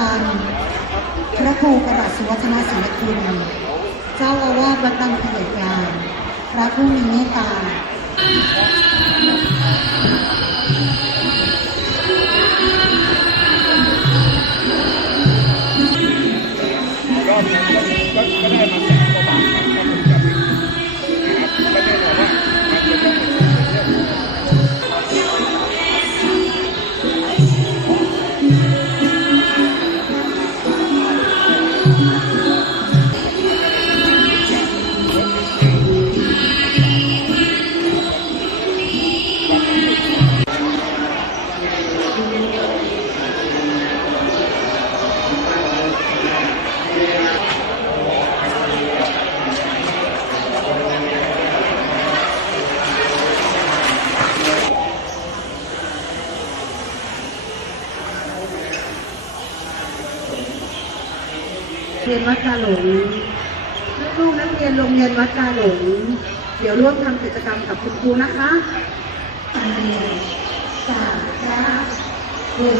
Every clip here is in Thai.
ารพระครูกระหลัดสุวัฒนศิลคุณเจ้าอาวาสวัดบางพลีกลางพระผู้มีเมตตา เรียนวัดกาหลงลูกๆนักเรียนโรงเรียนวัดกาหลง เดี๋ยวร่วมทำกิจกรรมกับคุณครูนะคะอันเรียนจามนะเรียน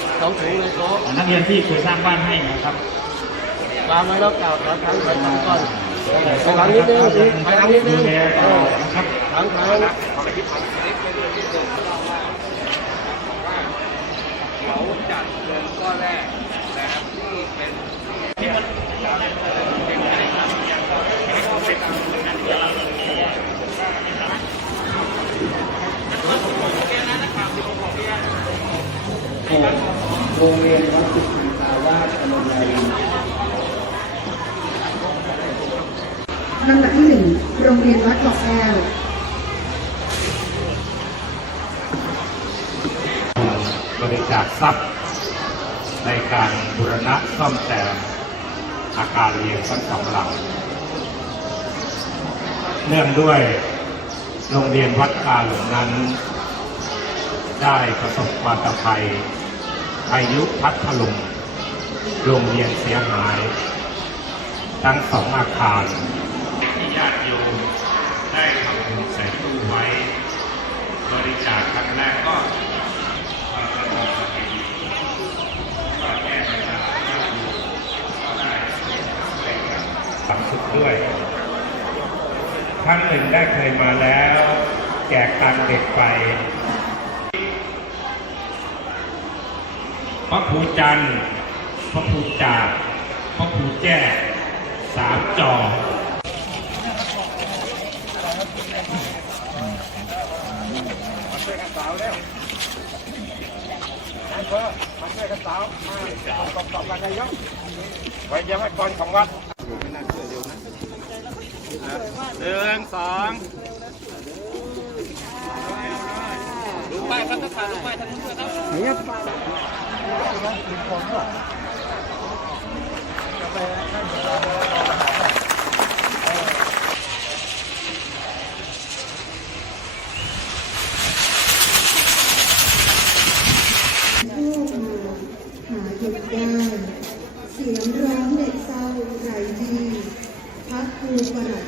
คือครับสองถุงเลยโต๊ะนักเรียนที่ครูสร้างบ้านให้นะครับวางไว้แล้วกล่าวขอทั้งไปทั้งก้อนไปหลังนิดนึงไปหลังนิดนึงดูแลเอต่ออนะครับหลังเท้า โรงเรียนวัดสุขันตาวาสกำลังใจลำดับที่หนึ่งโรงเรียนวัดเกแก้วบริจาคทรัพย์ในการบูรณะซ่อมแซมอาคารเรียนทั้งสองหลังเนื่องด้วยโรงเรียนวัดกาหลวงนั้น ได้ประสบความตภัย พายุพัดถล่มโรงเรียนเสียหาย ทั้งสองอาคารที่ญาติโยมได้ทำบุญใส่ตู้ไว้ บริจาคครั้งแรกก็ความสะดวกสบายก็แก้ปัญหาญาติโยความสุขด้วยท่านหนึ่งได้เคยมาแล้ว แจกตังเด็กไป ระครูจันทร์ พระครูจาบพระครูแจ้สามจอไว้ยังไว้ก่อนของวัดหนึ่งสอง ครับถ้าถ่ายลงไปทางนู้นด้วยครับเสียงร้องเด็กเศร้าใจดี พักคูประหลัด